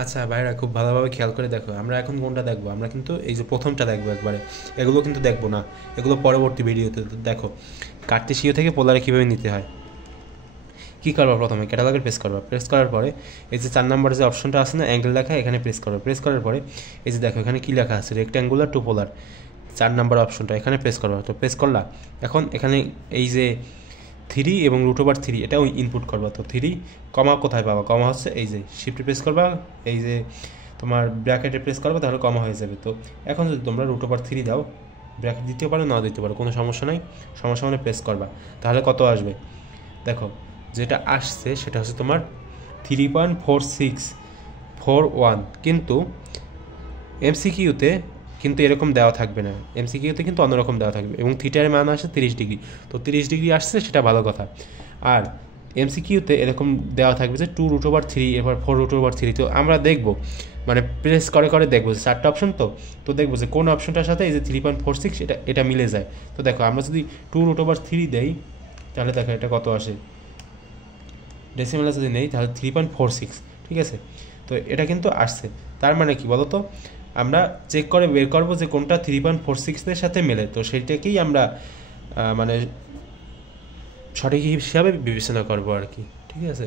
আচ্ছা ভাইরা, খুব ভালোভাবে খেয়াল করে দেখো, আমরা এখন কোনটা দেখবো? আমরা কিন্তু এই যে প্রথমটা দেখবো একবারে, এগুলো কিন্তু দেখবো না, এগুলো পরবর্তী ভিডিওতে। তো দেখো কার্টেসীয় থেকে পোলারে কীভাবে নিতে হয়। কী করবা, প্রথমে ক্যাটালগে প্রেস করবা, প্রেস করার পরে এই যে 4 নম্বরে যে অপশনটা আছে না, অ্যাঙ্গেল লেখা, এখানে প্রেস করবা। প্রেস করার পরে এই যে দেখো এখানে কী লেখা আছে, রেক্ট্যাঙ্গুলার টু পোলার, 4 নম্বর অপশনটা এখানে প্রেস করবা। তো প্রেস করলা, এখন এখানে এই যে 3 এবং √3 এটাও ইনপুট করবা। তো 3 কমা কোথায় পাবা? কমা হচ্ছে এই যে শিফটে প্রেস করবা, এই যে তোমার ব্র্যাকেটে প্রেস করবা, তাহলে কমা হয়ে যাবে। তো এখন যদি তোমরা √3 দাও, ব্র্যাকেট দিতে পারো না দিতে পারো, কোনো সমস্যা নাই, সমস্যা মানে প্রেস করবা, তাহলে কত আসবে দেখো। যেটা আসছে সেটা হচ্ছে তোমার 3.4641, কিন্তু এমসিকিউতে কিন্তু এরকম দেওয়া থাকবে না, এমসিকিউতে কিন্তু অন্যরকম দেওয়া থাকবে, এবং থিটার মান আসে 30 ডিগ্রি। তো 30 ডিগ্রি আসছে, সেটা ভালো কথা। আর এমসিকিউতে এরকম দেওয়া থাকবে যে 2√3, এবার 4√3। তো আমরা দেখবো, মানে প্রেস করে করে দেখবো যে 4টা অপশন, তো দেখবো যে কোন অপশনটার সাথে এই যে 3.46 এটা মিলে যায়। তো দেখো আমরা যদি 2√3 দেই, তাহলে দেখো এটা কত আসে, ডেসিমেলে যদি নেই তাহলে 3.46, ঠিক আছে। তো এটা কিন্তু আসছে, তার মানে কি বলতো, আমরা চেক করে বের করবো যে কোনটা 3.46-এর সাথে মেলে, তো সেইটাকেই আমরা মানে সঠিক হিসাবে বিবেচনা করবো আর কি, ঠিক আছে।